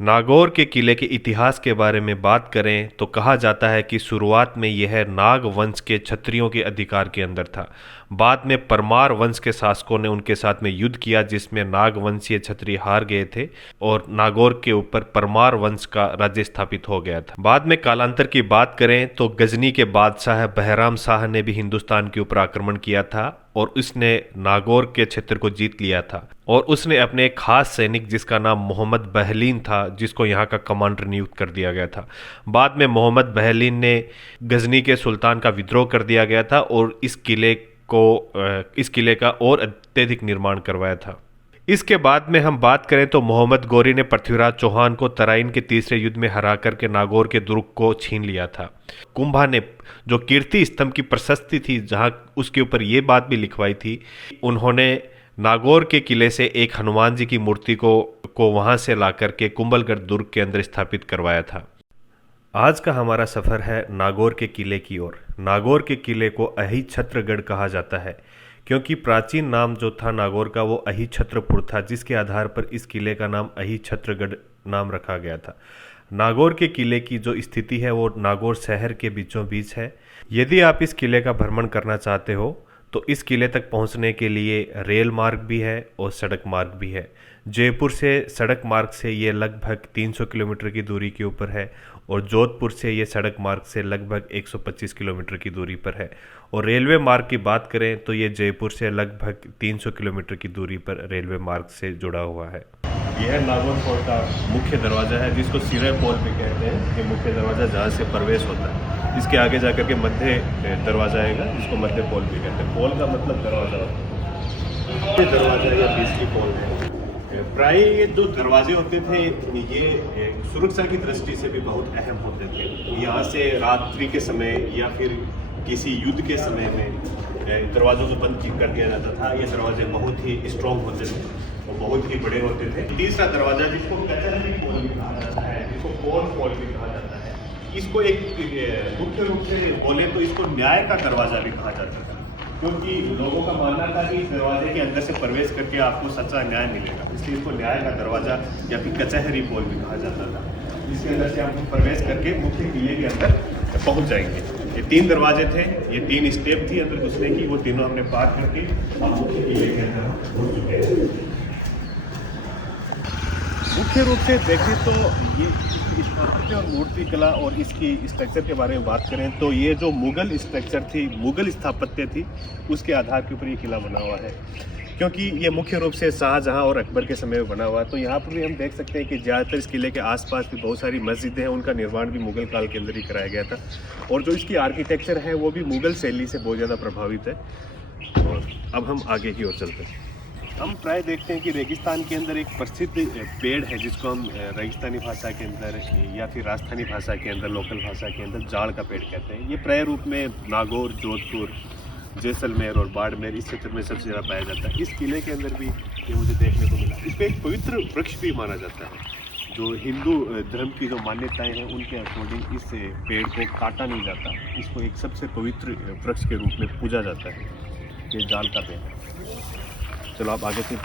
नागौर के किले के इतिहास के बारे में बात करें तो कहा जाता है कि शुरुआत में यह नाग वंश के क्षत्रियों के अधिकार के अंदर था। बाद में परमार वंश के शासकों ने उनके साथ में युद्ध किया जिसमें नाग वंशीय क्षत्रिय हार गए थे और नागौर के ऊपर परमार वंश का राज्य स्थापित हो गया था। बाद में कालांतर की बात करें तो गजनी के बादशाह बहराम शाह ने भी हिंदुस्तान के ऊपर आक्रमण किया था और उसने नागौर के क्षेत्र को जीत लिया था और उसने अपने एक खास सैनिक जिसका नाम मोहम्मद बहलीन था जिसको यहाँ का कमांडर नियुक्त कर दिया गया था। बाद में मोहम्मद बहलीन ने गजनी के सुल्तान का विद्रोह कर दिया गया था और इस किले का और अत्यधिक निर्माण करवाया था। इसके बाद में हम बात करें तो मोहम्मद गौरी ने पृथ्वीराज चौहान को तराइन के तीसरे युद्ध में हरा करके नागौर के दुर्ग को छीन लिया था। कुंभा ने जो कीर्ति स्तंभ की प्रशस्ति थी जहां उसके ऊपर ये बात भी लिखवाई थी, उन्होंने नागौर के किले से एक हनुमान जी की मूर्ति को वहां से ला करके कुंभलगढ़ दुर्ग के अंदर स्थापित करवाया था। आज का हमारा सफर है नागौर के किले की ओर। नागौर के किले को अहिछत्रगढ़ कहा जाता है क्योंकि प्राचीन नाम जो था नागौर का वो अहिछत्रपुर था, जिसके आधार पर इस किले का नाम अहिछत्रगढ़ नाम रखा गया था। नागौर के किले की जो स्थिति है वो नागौर शहर के बीचों बीच है। यदि आप इस किले का भ्रमण करना चाहते हो तो इस किले तक पहुंचने के लिए रेल मार्ग भी है और सड़क मार्ग भी है। जयपुर से सड़क मार्ग से ये लगभग 300 किलोमीटर की दूरी के ऊपर है और जोधपुर से ये सड़क मार्ग से लगभग 125 किलोमीटर की दूरी पर है। और रेलवे मार्ग की बात करें तो ये जयपुर से लगभग 300 किलोमीटर की दूरी पर रेलवे मार्ग से जुड़ा हुआ है। यह नागौर फोर्ट का मुख्य दरवाज़ा है जिसको सिरे पोल भी कहते हैं, कि मुख्य दरवाज़ा जहाँ से प्रवेश होता है। इसके आगे जाकर के मध्य दरवाज़ा आएगा जिसको मध्य पोल भी कहते हैं। पोल का मतलब दरवाज़ा होता है। ये दरवाज़ा या बीसली पोल है। प्राय ये जो दरवाजे होते थे ये सुरक्षा की दृष्टि से भी बहुत अहम होते थे। यहाँ से रात्रि के समय या फिर किसी युद्ध के समय में दरवाज़ों को बंद कर दिया जाता था। ये दरवाजे बहुत ही स्ट्रॉन्ग होते थे और बहुत ही बड़े होते थे। तीसरा दरवाज़ा जिसको कचहरी पोल भी कहा जाता है, जिसको कोर्ट पोल भी कहा जाता है, इसको एक मुख्य रूप से बोले तो इसको न्याय का दरवाज़ा भी कहा जाता था, क्योंकि लोगों का मानना था कि इस दरवाजे के अंदर से प्रवेश करके आपको सच्चा न्याय मिलेगा, इसलिए इसको न्याय का दरवाज़ा या फिर कचहरी पोल भी कहा जाता था। इसके अंदर से आप प्रवेश करके मुख्य किले के अंदर पहुंच जाएंगे। ये 3 दरवाजे थे, ये 3 स्टेप थी अंदर घुसने की, वो तीनों हमने पार करके अब मुख्य किले के अंदर घुस चुके हैं। मुख्य रूप से देखें तो ये स्थापत्य और मूर्ति कला और इसकी स्ट्रक्चर के बारे में बात करें तो ये जो मुगल स्ट्रक्चर थी, मुगल स्थापत्य थी, उसके आधार के ऊपर ये किला बना हुआ है। क्योंकि ये मुख्य रूप से शाहजहां और अकबर के समय में बना हुआ है, तो यहाँ पर भी हम देख सकते हैं कि ज़्यादातर इस किले के आसपास भी बहुत सारी मस्जिदें हैं, उनका निर्माण भी मुगल काल के अंदर ही कराया गया था। और जो इसकी आर्किटेक्चर है वो भी मुगल शैली से बहुत ज़्यादा प्रभावित है। और अब हम आगे की ओर चलते हैं। हम प्राय देखते हैं कि रेगिस्तान के अंदर एक प्रसिद्ध पेड़ है जिसको हम रेगिस्तानी भाषा के अंदर या फिर राजस्थानी भाषा के अंदर, लोकल भाषा के अंदर जाड़ का पेड़ कहते हैं। ये प्राय रूप में नागौर, जोधपुर, जैसलमेर और बाड़मेर इस क्षेत्र में सबसे ज़्यादा पाया जाता है। इस किले के अंदर भी ये मुझे देखने को मिला। इस पर एक पवित्र वृक्ष भी माना जाता है। जो हिंदू धर्म की जो मान्यताएं हैं उनके अकॉर्डिंग इस पेड़ को काटा नहीं जाता, इसको एक सबसे पवित्र वृक्ष के रूप में पूजा जाता है। ये जाल का पेड़ है। चलो आप आगे से।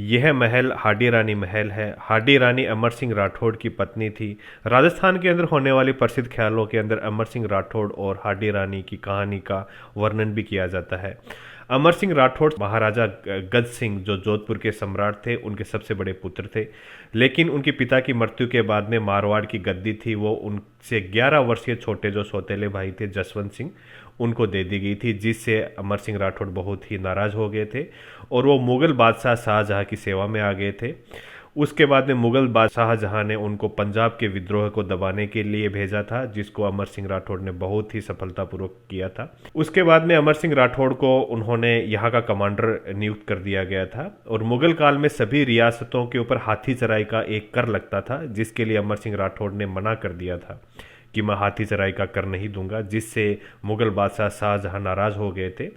यह महल हाडी रानी महल है। हाडी रानी अमर सिंह राठौड़ की पत्नी थी। राजस्थान के अंदर होने वाली प्रसिद्ध ख्यालों के अंदर अमर सिंह राठौड़ और हाडी रानी की कहानी का वर्णन भी किया जाता है। अमर सिंह राठौड़ महाराजा गज सिंह जो जोधपुर के सम्राट थे उनके सबसे बड़े पुत्र थे, लेकिन उनके पिता की मृत्यु के बाद में मारवाड़ की गद्दी थी वो उनसे 11 वर्षीय छोटे जो सौतेले भाई थे जसवंत सिंह, उनको दे दी गई थी, जिससे अमर सिंह राठौड़ बहुत ही नाराज़ हो गए थे और वो मुग़ल बादशाह शाहजहां की सेवा में आ गए थे। उसके बाद में मुग़ल बादशाह शाहजहां ने उनको पंजाब के विद्रोह को दबाने के लिए भेजा था, जिसको अमर सिंह राठौड़ ने बहुत ही सफलतापूर्वक किया था। उसके बाद में अमर सिंह राठौड़ को उन्होंने यहाँ का कमांडर नियुक्त कर दिया गया था और मुग़ल काल में सभी रियासतों के ऊपर हाथी चराई का एक कर लगता था, जिसके लिए अमर सिंह राठौड़ ने मना कर दिया था कि मैं हाथी चराई का कर नहीं दूंगा, जिससे मुग़ल बादशाह शाहजहां नाराज़ हो गए थे।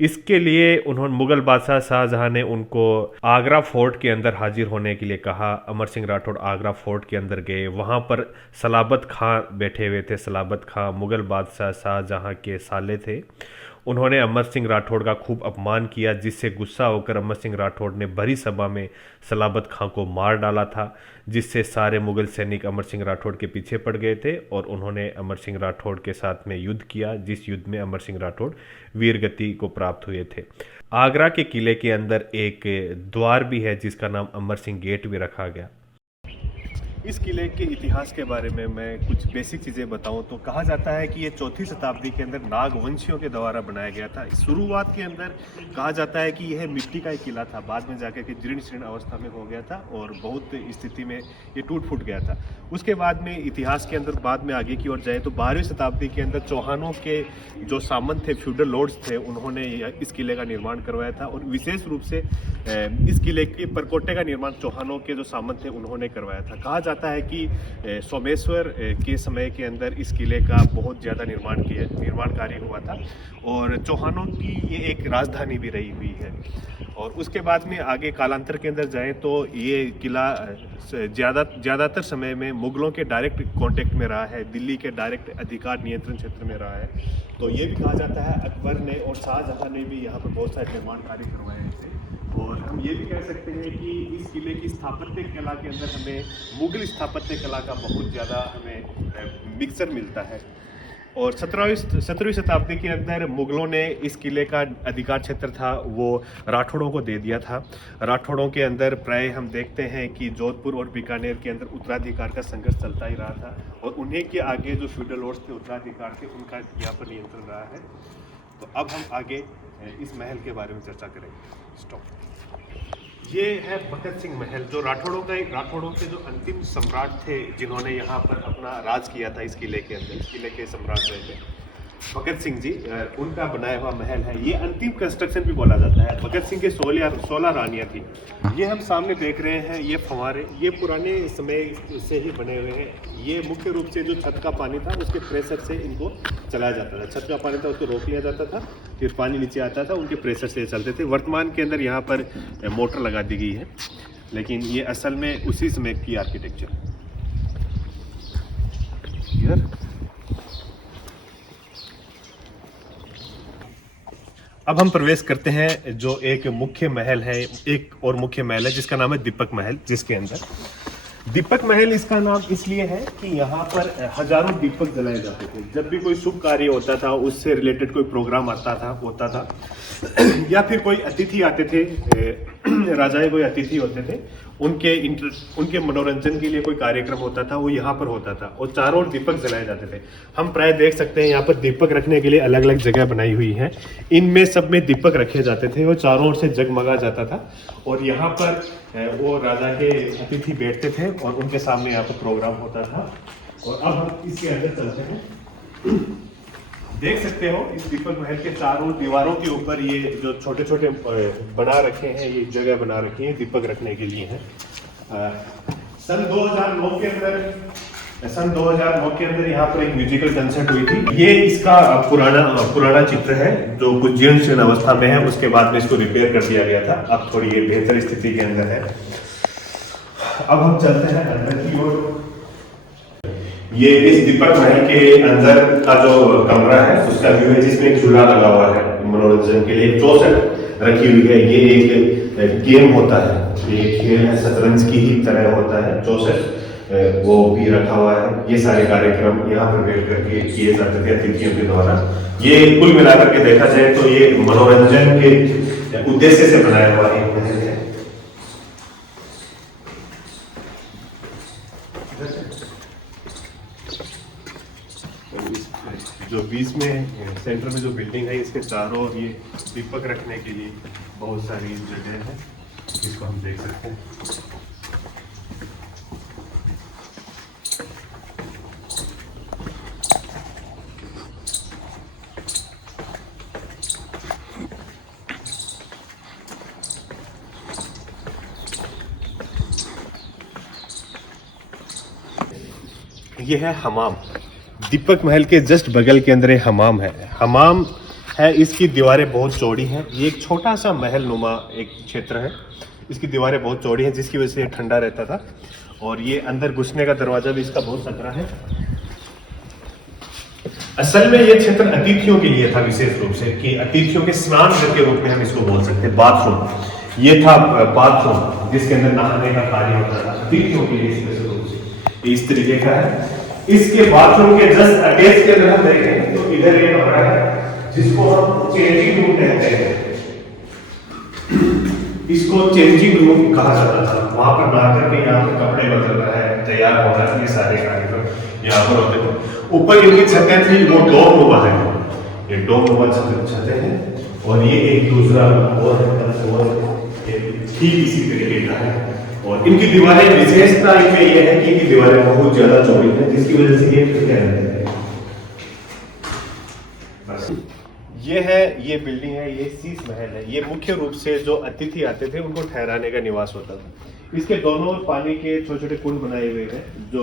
इसके लिए उन्होंने मुग़ल बादशाह शाहजहां ने उनको आगरा फोर्ट के अंदर हाजिर होने के लिए कहा। अमर सिंह राठौड़ आगरा फोर्ट के अंदर गए, वहाँ पर सलाबत खां बैठे हुए थे। सलाबत खां मुग़ल बादशाह शाहजहां के साले थे। उन्होंने अमर सिंह राठौड़ का खूब अपमान किया, जिससे गुस्सा होकर अमर सिंह राठौड़ ने भरी सभा में सलाबत खां को मार डाला था, जिससे सारे मुगल सैनिक अमर सिंह राठौड़ के पीछे पड़ गए थे और उन्होंने अमर सिंह राठौड़ के साथ में युद्ध किया, जिस युद्ध में अमर सिंह राठौड़ वीरगति को प्राप्त हुए थे। आगरा के किले के अंदर एक द्वार भी है जिसका नाम अमर सिंह गेट भी रखा गया। इस किले के इतिहास के बारे में मैं कुछ बेसिक चीज़ें बताऊं तो कहा जाता है कि ये 4वीं शताब्दी के अंदर नागवंशियों के द्वारा बनाया गया था। शुरुआत के अंदर कहा जाता है कि यह मिट्टी का एक किला था, बाद में जाकर के जीर्ण शीर्ण अवस्था में हो गया था और बहुत स्थिति में ये टूट फूट गया था। उसके बाद में इतिहास के अंदर बाद में आगे की ओर जाए तो 12वीं शताब्दी के अंदर चौहानों के जो सामंत थे, फ्यूडल लॉर्ड्स थे, उन्होंने इस किले का निर्माण करवाया था और विशेष रूप से इस किले के परकोटे का निर्माण चौहानों के जो सामंत थे उन्होंने करवाया था। कहा जाता है कि सोमेश्वर के समय के अंदर इस किले का बहुत ज़्यादा निर्माण कार्य हुआ था और चौहानों की ये एक राजधानी भी रही हुई है। और उसके बाद में आगे कालांतर के अंदर जाएं तो ये किला ज़्यादातर समय में मुगलों के डायरेक्ट कांटेक्ट में रहा है, दिल्ली के डायरेक्ट अधिकार नियंत्रण क्षेत्र में रहा है। तो ये भी कहा जाता है अकबर ने और शाहजहां ने भी यहाँ पर बहुत सारे निर्माण कार्य करवाए थे। और हम ये भी कह सकते हैं कि इस किले की स्थापत्य कला के अंदर हमें मुगल स्थापत्य कला का बहुत ज़्यादा हमें मिक्सर मिलता है। और 17वीं शताब्दी के अंदर मुगलों ने इस किले का अधिकार क्षेत्र था वो राठौड़ों को दे दिया था। राठौड़ों के अंदर प्राय हम देखते हैं कि जोधपुर और बीकानेर के अंदर उत्तराधिकार का संघर्ष चलता ही रहा था और उन्हीं के आगे जो फ्यूडल लॉर्ड्स थे, उत्तराधिकार थे, उनका यहाँ पर नियंत्रण रहा है। तो अब हम आगे इस महल के बारे में चर्चा करेंगे। स्टॉप। ये है भगत सिंह महल, जो राठौड़ों के जो अंतिम सम्राट थे जिन्होंने यहाँ पर अपना राज किया था इस किले के अंदर, इस किले के सम्राट रहे थे भगत सिंह जी, उनका बनाया हुआ महल है। ये अंतिम कंस्ट्रक्शन भी बोला जाता है। भगत सिंह के 16 रानियाँ थी। ये हम सामने देख रहे हैं, ये फव्वारे, ये पुराने समय से ही बने हुए हैं। ये मुख्य रूप से जो छत का पानी था उसके प्रेशर से इनको चलाया जाता था। छत का पानी था उसको रोक लिया जाता था, फिर पानी नीचे आता था, उनके प्रेशर से चलते थे। वर्तमान के अंदर यहाँ पर मोटर लगा दी गई है, लेकिन ये असल में उसी समय की आर्किटेक्चर। अब हम प्रवेश करते हैं जो एक मुख्य महल है, एक और मुख्य महल है जिसका नाम है दीपक महल। जिसके अंदर दीपक महल, इसका नाम इसलिए है कि यहाँ पर हजारों दीपक जलाए जाते थे। जब भी कोई शुभ कार्य होता था, उससे रिलेटेड कोई प्रोग्राम होता था या फिर कोई अतिथि आते थे, राजाए कोई अतिथि होते थे, उनके मनोरंजन के लिए कोई कार्यक्रम होता था, वो यहाँ पर होता था और चारों ओर दीपक जलाए जाते थे। हम प्राय देख सकते हैं यहाँ पर दीपक रखने के लिए अलग अलग जगह बनाई हुई है। इनमें सब में दीपक रखे जाते थे, वो चारों ओर से जगमगा जाता था और यहाँ पर वो राजा के अतिथि बैठते थे और उनके सामने यहाँ पर प्रोग्राम होता था। और अब हम इसके अंदर चलते हैं। देख सकते हो इस दीपक महल के चारों दीवारों के ऊपर ये जो छोटे छोटे बना रखे हैं, ये जगह बना रखी है दीपक रखने के लिए है। सन 2009 के अंदर यहाँ पर एक म्यूजिकल कंसर्ट हुई थी। ये इसका पुराना चित्र है जो कुछ जीर्ण शीर्ण अवस्था में है, उसके बाद में इसको रिपेयर कर दिया गया था। अब थोड़ी ये बेहतर स्थिति के अंदर है। अब हम चलते हैं अंदर की ओर। ये इस दीपक महल के अंदर का जो कमरा है उसका व्यू है, जिसमें एक झूला लगा हुआ है मनोरंजन के लिए। 64 रखी हुई है। ये एक गेम होता है, ये खेल है, शतरंज की ही तरह होता है। 64 वो भी रखा हुआ है। ये सारे कार्यक्रम यहाँ पर बैठ करके किए जाते थे अतिथियों के द्वारा। ये कुल मिलाकर के देखा जाए तो ये मनोरंजन के उद्देश्य से बनाया हुआ एक महल है। जो बीच में सेंटर में जो बिल्डिंग है, इसके चारों ओर ये दीपक रखने के लिए बहुत सारी जगह है, इसको हम देख सकते हैं। ये है हमाम। दीपक महल के जस्ट बगल के अंदर हमाम है। इसकी दीवारें बहुत चौड़ी हैं। ये एक छोटा सा महल नुमा एक क्षेत्र है। इसकी दीवारें बहुत चौड़ी हैं, जिसकी वजह से ठंडा रहता था। और ये अंदर घुसने का दरवाजा भी इसका बहुत सकरा है। असल में ये क्षेत्र अतिथियों के लिए था विशेष रूप से, कि अतिथियों के स्नान घर के रूप में हम इसको बोल सकते हैं। बाथरूम ये था, बाथरूम जिसके अंदर नहाने का कार्य होता था अतिथियों के लिए विशेष रूप से, इस तरीके का है। इसके बाथरूम के जस्ट अटैच के अंदर हम देखें तो इधर ये कमरा है जिसको हम चेंजिंग रूम कहते हैं। इसको चेंजिंग रूम कहा जाता था। वहां पर नहा करके यहाँ पे कपड़े बदल रहा है, तैयार हो रहा है, ये सारे कार्यक्रम यहाँ पर होते थे। ऊपर इनकी छतें थी वो डोम नुमा है, ये डोम नुमा छतें हैं। और ये एक दूसरा और ठीक इसी तरीके का है। और इनकी दीवारें, विशेषता इनमें यह है कि इनकी दीवारें बहुत ज्यादा चौड़ी हैं, जिसकी वजह से ये फिरते रहते हैं। बस ये है, ये बिल्डिंग है, ये शीश महल है। ये मुख्य रूप से जो अतिथि आते थे उनको ठहराने का निवास होता था। इसके दोनों ओर पानी के छोटे छोटे कुंड बनाए हुए हैं, जो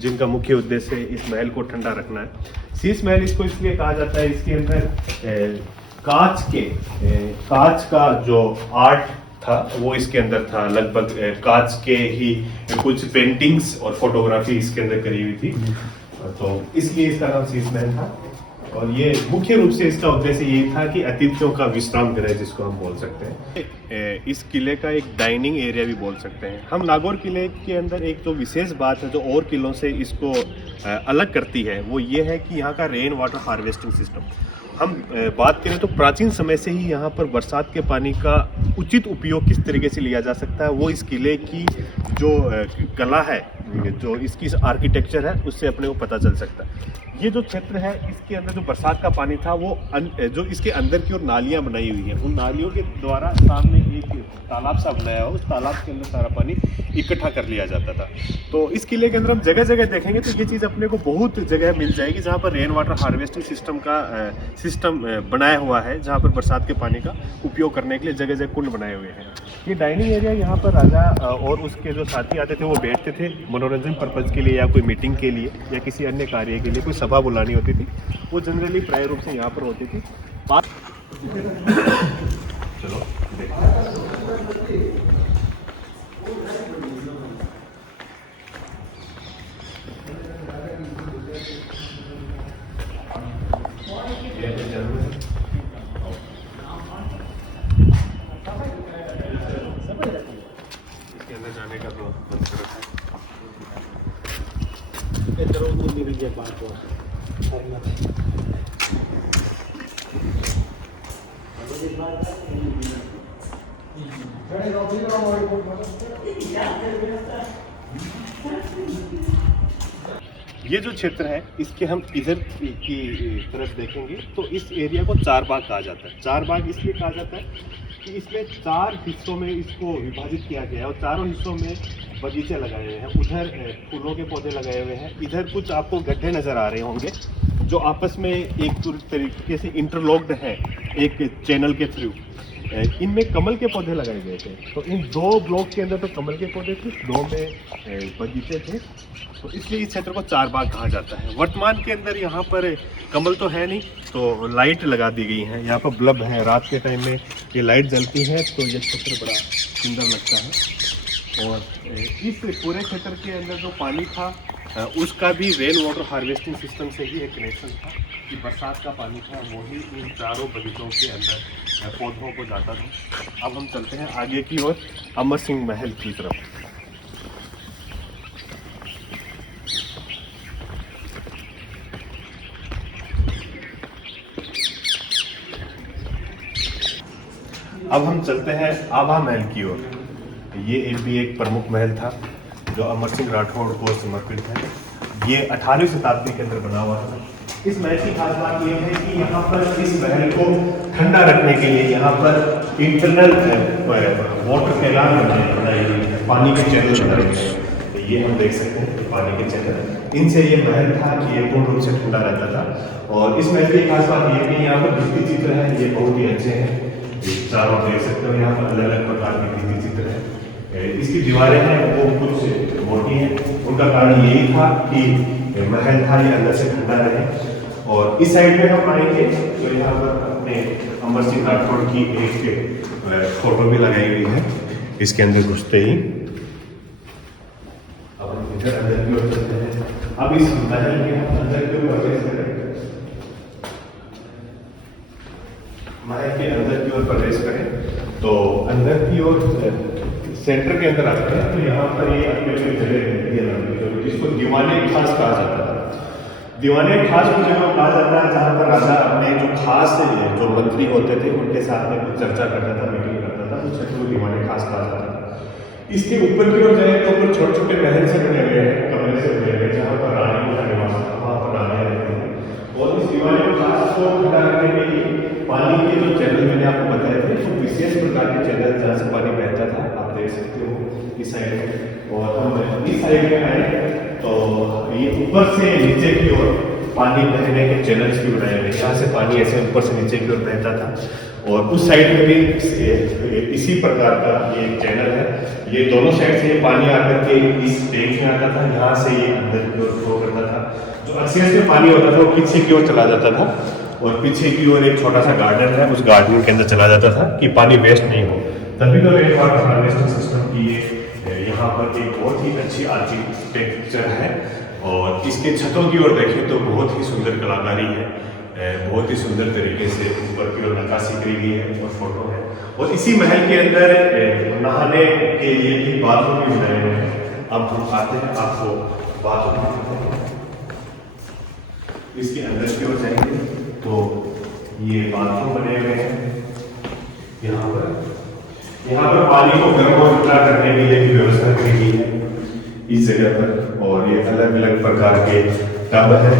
जिनका मुख्य उद्देश्य इस महल को ठंडा रखना है। शीश महल इसको इसलिए कहा जाता है, इसके अंदर कांच का जो आर्ट था वो इसके अंदर था। लगभग कांच के ही कुछ पेंटिंग्स और फोटोग्राफी इसके अंदर करी हुई थी, तो इसलिए इसका नाम शीश महल था। और ये मुख्य रूप से इसका उद्देश्य ये था कि अतिथियों का विश्राम गृह जिसको हम बोल सकते हैं। इस किले का एक डाइनिंग एरिया भी बोल सकते हैं हम। नागौर किले के अंदर एक तो विशेष बात है जो और किलों से इसको अलग करती है, वो ये है कि यहाँ का रेन वाटर हार्वेस्टिंग सिस्टम। हम बात करें तो प्राचीन समय से ही यहाँ पर बरसात के पानी का उचित उपयोग किस तरीके से लिया जा सकता है, वो इस किले की जो कला है, जो इसकी आर्किटेक्चर है, उससे अपने को पता चल सकता है। ये जो क्षेत्र है, इसके अंदर जो बरसात का पानी था वो जो इसके अंदर की ओर नालियां बनाई हुई हैं, उन नालियों के द्वारा सामने एक तालाब सा बनाया हो, उस तालाब के अंदर सारा पानी इकट्ठा कर लिया जाता था। तो इस किले के अंदर हम जगह जगह देखेंगे तो ये चीज़ अपने को बहुत जगह मिल जाएगी जहाँ पर रेन वाटर हार्वेस्टिंग सिस्टम का सिस्टम बनाया हुआ है, जहाँ पर बरसात के पानी का उपयोग करने के लिए जगह जगह कुंड बनाए हुए हैं। ये डाइनिंग एरिया, यहाँ पर राजा और उसके जो साथी आते थे वो बैठते थे मनोरंजन पर्पज़ के लिए, या कोई मीटिंग के लिए, या किसी अन्य कार्य के लिए, कोई सभा बुलानी होती थी, वो जनरली प्राय रूप से यहाँ पर होती थी। बात चलो इसके अंदर जाने का तो ये जो क्षेत्र है, इसके हम इधर की तरफ देखेंगे तो इस एरिया को चार बाग कहा जाता है। चार बाग इसलिए कहा जाता है कि इसमें 4 हिस्सों में इसको विभाजित किया गया है और चारों हिस्सों में बगीचे लगाए हुए हैं। उधर फूलों के पौधे लगाए हुए हैं, इधर कुछ आपको गड्ढे नज़र आ रहे होंगे जो आपस में एक तरीके से इंटरलॉक्ड हैं एक चैनल के थ्रू। इनमें कमल के पौधे लगाए गए थे, तो इन 2 ब्लॉक के अंदर तो कमल के पौधे थे, 2 में बगीचे थे, तो इसलिए इस क्षेत्र को चार बाग कहा जाता है। वर्तमान के अंदर यहाँ पर कमल तो है नहीं, तो लाइट लगा दी गई है, यहाँ पर बल्ब है, रात के टाइम में ये लाइट जलती है तो ये क्षेत्र बड़ा सुंदर लगता है। और इस पूरे क्षेत्र के अंदर जो पानी था उसका भी रेन वाटर हार्वेस्टिंग सिस्टम से ही एक कनेक्शन था, कि बरसात का पानी था वही इन चारों बगीचों के अंदर पौधों को जाता था। अब हम चलते हैं आगे की ओर, अमर सिंह महल की तरफ। अब हम चलते हैं आभा महल की ओर। ये भी एक प्रमुख महल था जो अमर सिंह राठौड़ को समर्पित है। ये 18वीं शताब्दी के अंदर बना हुआ था। इस महल की खास बात यह है कि यहाँ पर इस महल को ठंडा रखने के लिए यहाँ पर इंटरनल वाटर कैनाल बनाई हुई है, पानी के चैनल बनाए हुए हैं। तो ये हम देख सकते हैं पानी के चैनल, इनसे ये महल था कि ये पूर्ण रूप से ठंडा रहता था। और इस महल की खास बात यह कि यहाँ पर भित्ति चित्र है, ये बहुत ही अच्छे हैं, चारों देख सकते हो, यहाँ पर अलग अलग प्रकार के भित्ति चित्र हैं। इसकी दीवारें हैं वो कुछ मोटी हैं, उनका कारण यही था कि महल था ये अंदर से ठंडा रहे। और इस साइड में हम आएंगे तो यहाँ पर अपने अमर सिंह राठौड़ की एक फोटो भी लगाई हुई है इसके अंदर घुसते ही। अब हम इधर अंदर की ओर चलते हैं। अब इस महल के हम अंदर की ओर प्रवेश करें पर प्रवेश करें तो अंदर की ओर सेंटर के अंदर आते हैं तो यहाँ पर ये अपनी अपनी जगह रहती है जिसको दीवाने खास कहा जाता है। दीवाने खास को जगह कहा जाता है जहाँ पर राजा अपने जो खास जो मंत्री होते थे उनके साथ में कुछ चर्चा करता था, मीटिंग करता था, उस क्षेत्र को दीवाने खास कहा जाता था। इसके ऊपर की ओर जाए तो ऊपर छोटे छोटे महल से बने हुए हैं, कमरे से बने हुए हैं जहाँ पर रानी का निवास था, वहाँ पर रानियाँ रहती हैं। और इस दीवाने खास को खड़ा करने के लिए पानी के जो चैनल मैंने आपको बताए थे तो विशेष प्रकार के चैनल जहाँ से पानी बहता था, आप देख सकते हो इस साइड में। और हम इस साइड में आए तो ये ऊपर से नीचे की ओर पानी बहने के चैनल्स भी बनाए हुए, यहाँ से पानी ऐसे ऊपर से नीचे की ओर बहता था। और उस साइड में भी इसी प्रकार का ये चैनल है, ये दोनों साइड से पानी आकर के इस टैंक में आता था, यहाँ से ये अंदर की ओर फ्लो करता था। जो एक्सेस में पानी होता था वो पीछे की ओर चला जाता था और पीछे की ओर एक छोटा सा गार्डन है, उस गार्डन के अंदर चला जाता था कि पानी वेस्ट नहीं हो। तभी तो रेन वाटर हार्वेस्टिंग सिस्टम की ये यहाँ पर एक बहुत ही अच्छी आर्किटेक्चर है। और इसके छतों की ओर देखें तो बहुत ही सुंदर कलाकारी है, बहुत ही सुंदर तरीके से ऊपर की ओर नक्काशी करी गई है और फोटो है। और इसी महल के अंदर नहाने के लिए भी बाथरूम भी बनाए हुए हैं। अब हम आते हैं आपको बाथरूम, इसके अंदर की ओर जाएंगे तो ये बाथरूम बने हुए हैं। यहाँ पर पानी को गर्म और ठंडा करने के लिए भी व्यवस्था की गई है इस जगह पर। और ये अलग अलग प्रकार के टब है,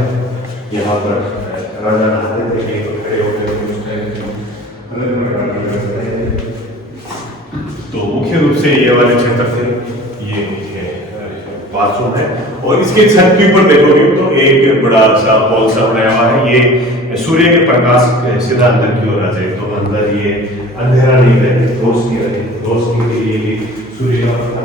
यहाँ पर राजा नहाते थे, कहीं पर खड़े होकर अलग प्रकार की व्यवस्था है। तो मुख्य रूप से ये वाले क्षेत्र थे, ये बाथरूम है। और इसके छत के ऊपर देखोगे तो एक बड़ा सा पॉल सा बनाया हुआ है, ये सूर्य के प्रकाश सीधा अंदर की ओर आ जाए तो अंदर ये अंधेरा नहीं रहे, रोशनी रहे, रोशनी के लिए सूर्य का प्रकाश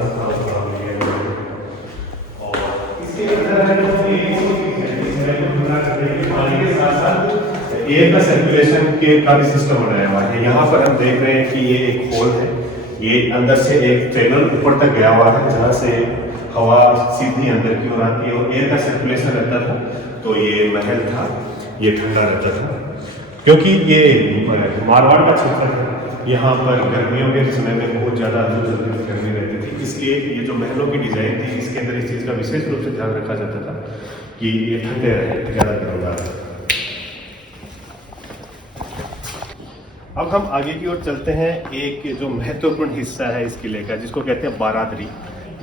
पानी के साथ साथ एयर का सर्कुलेशन के का भी सिस्टम बनाया हुआ है। यहाँ पर हम देख रहे हैं कि ये एक होल है, ये अंदर से एक चैनल ऊपर तक गया हुआ है जहाँ से हवा सीधी अंदर की ओर आती है और एयर का सर्कुलेशन रहता था। तो ये महल था, ये ठंडा रहता था क्योंकि ये मारवाड़ का क्षेत्र है, यहाँ पर गर्मियों के समय में बहुत ज़्यादा गर्मी रहती थी, इसलिए ये जो महलों की डिज़ाइन थी इसके अंदर इस चीज़ का विशेष रूप से ध्यान रखा जाता था कि ये ठंडे रहे, ज़्यादा गर्म रहे। अब हम आगे की ओर चलते हैं। एक जो महत्वपूर्ण हिस्सा है इस किले का जिसको कहते हैं बारादरी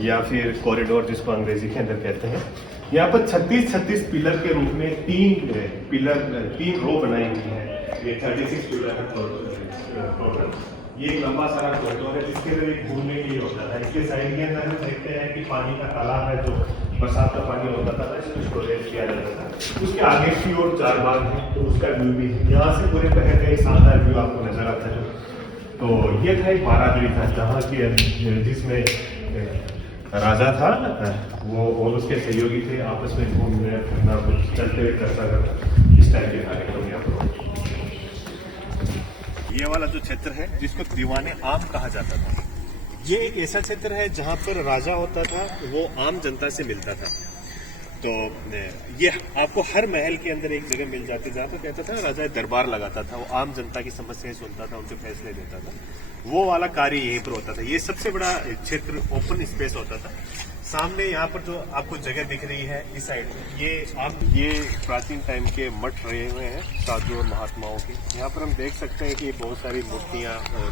या फिर कॉरिडोर, जिसको अंग्रेजी के अंदर कहते हैं। यहाँ पर 36 पिलर के रूप में तीन रो बनाई हुई है। ये 36 पिलर है टोटल। ये एक लंबा सारा कॉरिडोर है जिसके अंदर एक घूमने के लिए होता था। इसके साइड के अंदर हम देखते हैं कि पानी का तालाब है, जो बरसात का पानी होता था इसको स्टोरेज किया जाता था। उसके आगे की ओर 4 बाग है तो उसका व्यू भी यहाँ से पूरे शहर का एक शानदार व्यू आपको नजर आता है। तो ये था एक बारादरी था जहाँ की जिसमें राजा था वो और उसके सहयोगी थे, आपस में घूमने फिरना, कुछ चलते हुए चर्चा करना, इस टाइप के कार्यक्रम यहाँ पर। ये वाला जो क्षेत्र है जिसको दीवाने आम कहा जाता था, ये एक ऐसा क्षेत्र है जहाँ पर राजा होता था वो आम जनता से मिलता था। तो ये आपको हर महल के अंदर एक जगह मिल जाती जहाँ तो कहता था राजा दरबार लगाता था, वो आम जनता की समस्याएं सुनता था, उनके फैसले देता था, वो वाला कार्य यहीं पर होता था। ये सबसे बड़ा क्षेत्र ओपन स्पेस होता था। सामने यहाँ पर जो आपको जगह दिख रही है इस साइड में, ये प्राचीन टाइम के मठ रहे हुए हैं साधु और महात्माओं के। यहाँ पर हम देख सकते हैं कि बहुत सारी मूर्तियाँ और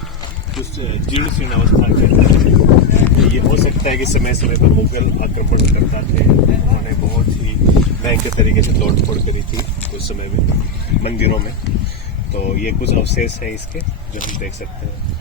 कुछ जीर्ण शीर्ण अवस्था के अंदर। ये हो सकता है कि समय समय पर मुगल आक्रमण करता थे, उन्होंने बहुत ही भयंकर तरीके से तोड़ फोड़ करी थी उस समय में मंदिरों में। तो ये कुछ अवशेष है इसके जो हम देख सकते हैं।